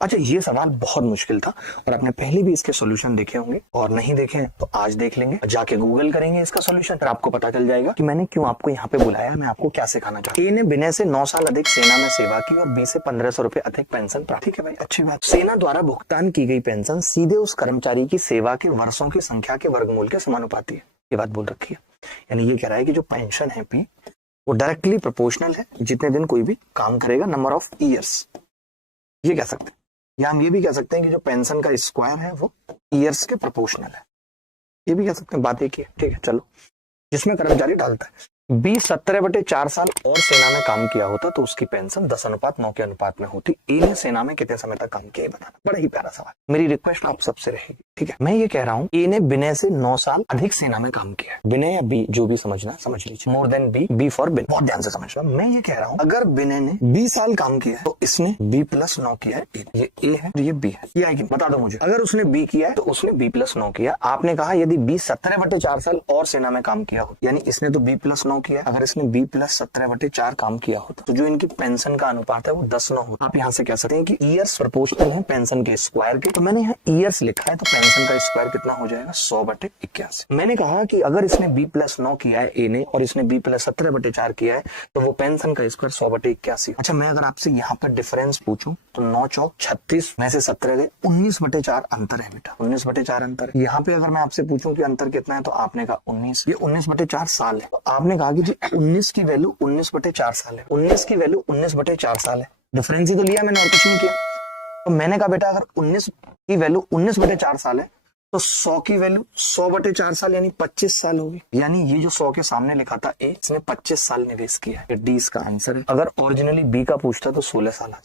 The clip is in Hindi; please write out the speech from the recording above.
अच्छा, ये सवाल बहुत मुश्किल था और आपने पहले भी इसके सॉल्यूशन देखे होंगे, और नहीं देखे हैं तो आज देख लेंगे, जाके गूगल करेंगे इसका सॉल्यूशन, फिर आपको पता चल जाएगा कि मैंने क्यों आपको यहाँ पे बुलाया, मैं आपको क्या सिखाना चाहता हूँ। ए ने विनय से 9 साल अधिक सेना में सेवा की और बी से 1500 रुपए अधिक पेंशन प्राप्त। ठीक है भाई, अच्छी बात। सेना द्वारा भुगतान की गई पेंशन सीधे उस कर्मचारी की सेवा के वर्षों की संख्या के वर्गमूल के समानुपाती है, ये बात बोल रखी है। यानी ये कह रहा है कि जो पेंशन है पी, वो डायरेक्टली प्रोपोर्शनल है जितने दिन कोई भी काम करेगा, नंबर ऑफ ईयर्स, ये कह सकते हैं। या हम ये भी कह सकते हैं कि जो पेंशन का स्क्वायर है वो ईयर्स के प्रोपोर्शनल है, ये भी कह सकते हैं। बात एक ही है, ठीक है। चलो, जिसमें कर्मचारी डालता है बी 17/4 साल और सेना में काम किया होता तो उसकी पेंशन 10:9 के अनुपात में होती। ए ने सेना में कितने समय तक काम किया बताना। बड़ा ही प्यारा सवाल, मेरी रिक्वेस्ट आप सबसे रहेगी, ठीक है। मैं ये कह रहा हूँ ए ने विनय से 9 साल अधिक सेना में काम किया है। विनय या बी, जो भी समझना समझ लीजिए, more than B, B for Vinay, बहुत ध्यान से समझना। मैं ये कह रहा हूँ अगर विनय ने 20 साल काम किया है तो इसने B+9 किया है। ये ए है, ये बी है, ये आएगी, बता दो मुझे। अगर उसने बी किया है तो उसने B+9 किया। आपने कहा यदि बी 17/4 साल और सेना में काम किया हो, यानी इसने तो B+9 किया। अगर इसने B+17/4 काम किया होता तो जो इनकी पेंशन का अनुपात है वो 10:9 होता। आप यहाँ से कह सकते हैं कि ईयर्स प्रोपोर्शनल है पेंशन के स्क्वायर के, तो मैंने यहाँ ईयर्स लिखा है तो पेंशन का स्क्वायर कितना हो जाएगा, 100/81। मैंने कहा कि अगर इसने B+9 किया है ए ने और इसने B+17/4 किया है तो वो पेंशन का स्क्वायर 100/81। अच्छा, मैं अगर आपसे यहाँ पर डिफरेंस पूछूं तो 9 चौक 36 में से 17 गए, 19/4 अंतर है बेटा, 19/4 अंतर है। यहाँ पे अगर मैं आपसे पूछूं कि अंतर कितना है तो आपने कहा 19, ये 19/4 साल है। तो आपने कहा कि जी 19 की वैल्यू 19/4 साल है, 19 की वैल्यू 19/4 साल है। डिफरेंस ही तो लिया मैंने और कुछ नहीं किया। तो मैंने कहा बेटा अगर 19 की वैल्यू 19/4 साल है तो 100 की वैल्यू 100/4 साल यानी 25 साल होगी। यानी ये जो 100 के सामने लिखा था ए, इसने 25 साल निवेश किया है। डी इसका आंसर है। अगर ओरिजिनली बी का पूछता तो 16 साल आ जाता।